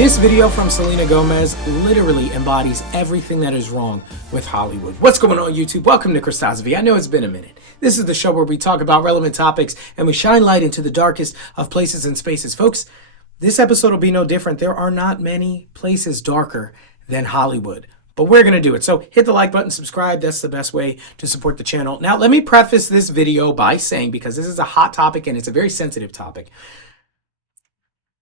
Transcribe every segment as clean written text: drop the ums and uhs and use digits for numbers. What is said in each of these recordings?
This video from Selena Gomez literally embodies everything that is wrong with Hollywood. What's going on, YouTube? Welcome to Christosophy. I know it's been a minute. This is the show where we talk about relevant topics and we shine light into the darkest of places and spaces. Folks, this episode will be no different. There are not many places darker than Hollywood, but we're going to do it. So hit the like button, subscribe. That's the best way to support the channel. Now, let me preface this video by saying, because this is a hot topic and it's a very sensitive topic,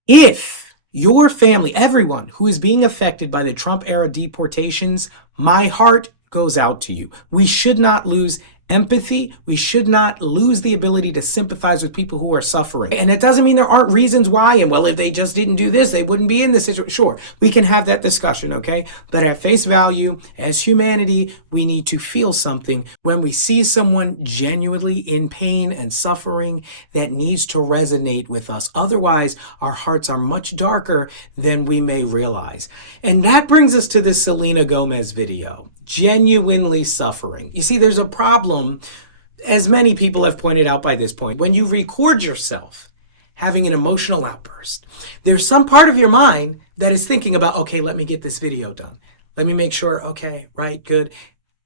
if your family, everyone who is being affected by the Trump era deportations, my heart goes out to you. We should not lose empathy. We should not lose the ability to sympathize with people who are suffering. And it doesn't mean there aren't reasons why. And well, if they just didn't do this, they wouldn't be in this situation. Sure, we can have that discussion, okay? But at face value, as humanity, we need to feel something when we see someone genuinely in pain and suffering that needs to resonate with us. Otherwise, our hearts are much darker than we may realize. And that brings us to this Selena Gomez video. Genuinely suffering. You see, there's a problem, as many people have pointed out by this point. When you record yourself having an emotional outburst, there's some part of your mind that is thinking about, okay, let me get this video done. Let me make sure, okay, right, good.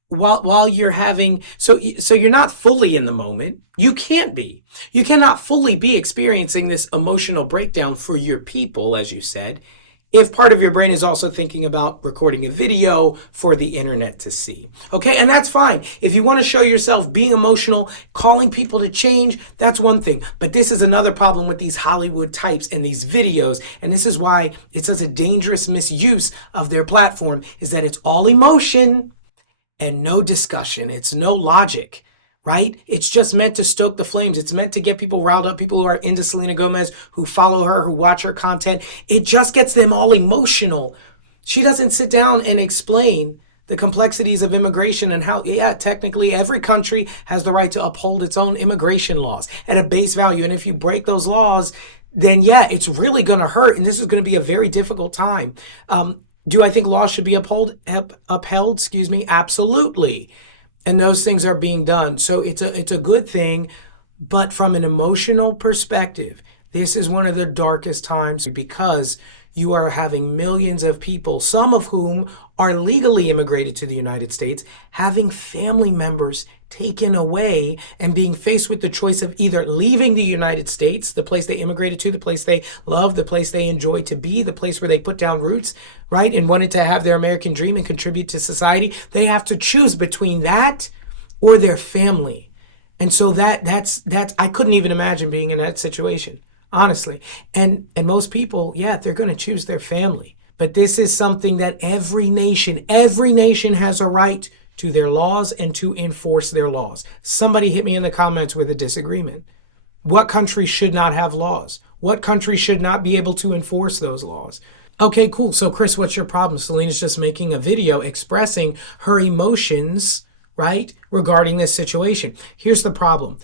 While you're having, so you're not fully in the moment. You can't be. You cannot fully be experiencing this emotional breakdown for your people, as you said, if part of your brain is also thinking about recording a video for the internet to see. Okay, and that's fine. If you want to show yourself being emotional, calling people to change, that's one thing. But this is another problem with these Hollywood types and these videos, and this is why it's such a dangerous misuse of their platform, is that it's all emotion and no discussion. It's no logic. Right? It's just meant to stoke the flames. It's meant to get people riled up, people who are into Selena Gomez, who follow her, who watch her content. It just gets them all emotional. She doesn't sit down and explain the complexities of immigration and how, yeah, technically every country has the right to uphold its own immigration laws at a base value. And if you break those laws, then yeah, it's really going to hurt. And this is going to be a very difficult time. Do I think laws should be upheld? Absolutely. And those things are being done. So it's a good thing. But from an emotional perspective, this is one of the darkest times because you are having millions of people, some of whom are legally immigrated to the United States, having family members taken away and being faced with the choice of either leaving the United States, the place they immigrated to, the place they love, the place they enjoy to be, the place where they put down roots, right, and wanted to have their American dream and contribute to society. They have to choose between that or their family. And so that's I couldn't even imagine being in that situation, honestly. And most people, yeah, they're going to choose their family. But this is something that every nation has a right to their laws and to enforce their laws. Somebody hit me in the comments with a disagreement. What country should not have laws? What country should not be able to enforce those laws? Okay, cool. So Chris, what's your problem? Selena's just making a video expressing her emotions, right, regarding this situation. Here's the problem.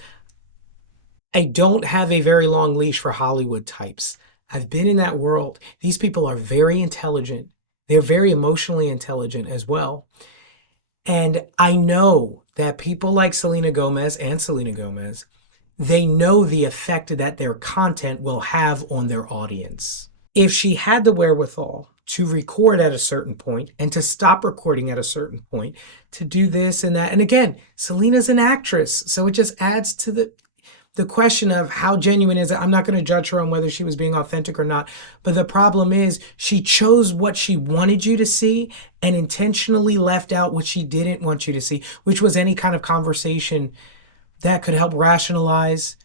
I don't have a very long leash for Hollywood types. I've been in that world. These people are very intelligent. They're very emotionally intelligent as well. And I know that people like Selena Gomez, they know the effect that their content will have on their audience. If she had the wherewithal to record at a certain point and to stop recording at a certain point, to do this and that. And again, Selena's an actress, so it just adds to the question of how genuine is it. I'm not going to judge her on whether she was being authentic or not. But the problem is she chose what she wanted you to see and intentionally left out what she didn't want you to see, which was any kind of conversation that could help rationalize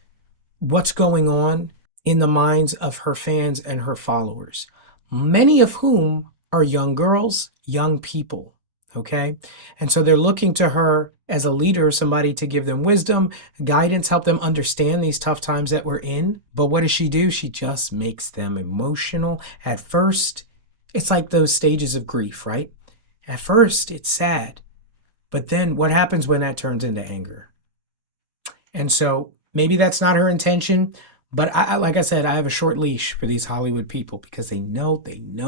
what's going on in the minds of her fans and her followers, many of whom are young girls, young people. Okay. And so they're looking to her as a leader, somebody to give them wisdom, guidance, help them understand these tough times that we're in. But what does she do? She just makes them emotional. At first, it's like those stages of grief, right? At first, it's sad. But then what happens when that turns into anger? And so maybe that's not her intention. But like I said, I have a short leash for these Hollywood people because they know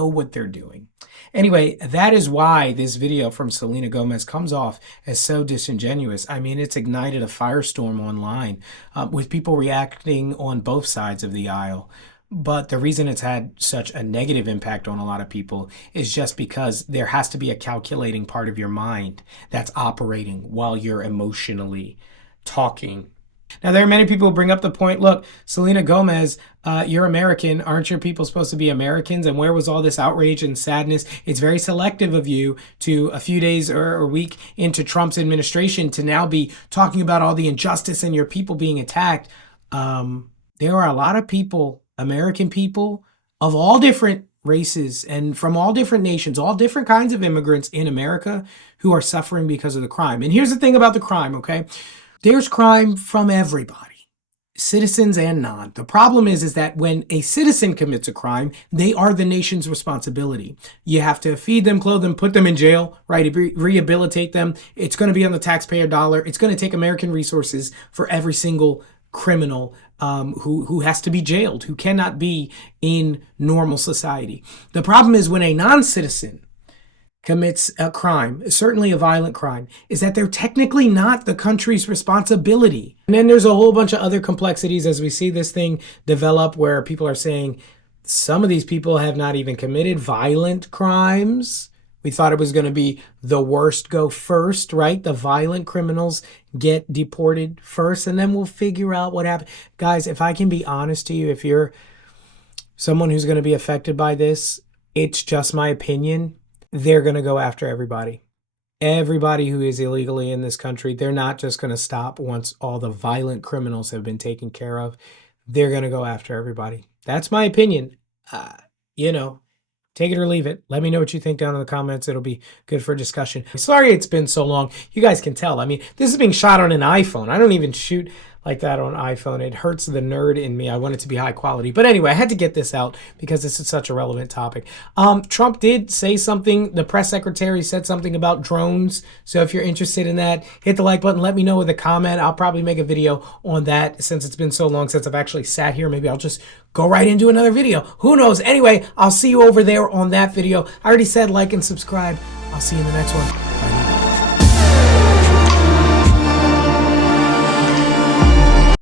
what they're doing. Anyway, that is why this video from Selena Gomez comes off as so disingenuous. I mean, it's ignited a firestorm online with people reacting on both sides of the aisle. But the reason it's had such a negative impact on a lot of people is just because there has to be a calculating part of your mind that's operating while you're emotionally talking. Now, there are many people who bring up the point, look, Selena Gomez, you're American. Aren't your people supposed to be Americans? And where was all this outrage and sadness? It's very selective of you to a few days or a week into Trump's administration to now be talking about all the injustice and your people being attacked. There are a lot of people, American people of all different races and from all different nations, all different kinds of immigrants in America who are suffering because of the crime. And here's the thing about the crime, okay? There's crime from everybody, citizens and non. The problem is that when a citizen commits a crime, they are the nation's responsibility. You have to feed them, clothe them, put them in jail, right? Rehabilitate them. It's going to be on the taxpayer dollar. It's going to take American resources for every single criminal who has to be jailed, who cannot be in normal society. The problem is when a non-citizen commits a crime, certainly a violent crime, is that they're technically not the country's responsibility. And then there's a whole bunch of other complexities as we see this thing develop where people are saying some of these people have not even committed violent crimes. We thought it was going to be the worst go first, right? The violent criminals get deported first, and then we'll figure out what happened. Guys, if I can be honest to you, if you're someone who's going to be affected by this, it's just my opinion. They're going to go after everybody. Everybody who is illegally in this country, they're not just going to stop once all the violent criminals have been taken care of. They're going to go after everybody. That's my opinion. Take it or leave it. Let me know what you think down in the comments. It'll be good for discussion. Sorry it's been so long. You guys can tell. I mean, this is being shot on an iPhone. I don't even shoot like that on iPhone. It hurts the nerd in me. I want it to be high quality. But anyway, I had to get this out because this is such a relevant topic. Trump did say something. The press secretary said something about drones. So if you're interested in that, hit the like button. Let me know with a comment. I'll probably make a video on that since it's been so long since I've actually sat here. Maybe I'll just go right into another video. Who knows? Anyway, I'll see you over there on that video. I already said like and subscribe. I'll see you in the next one. Bye.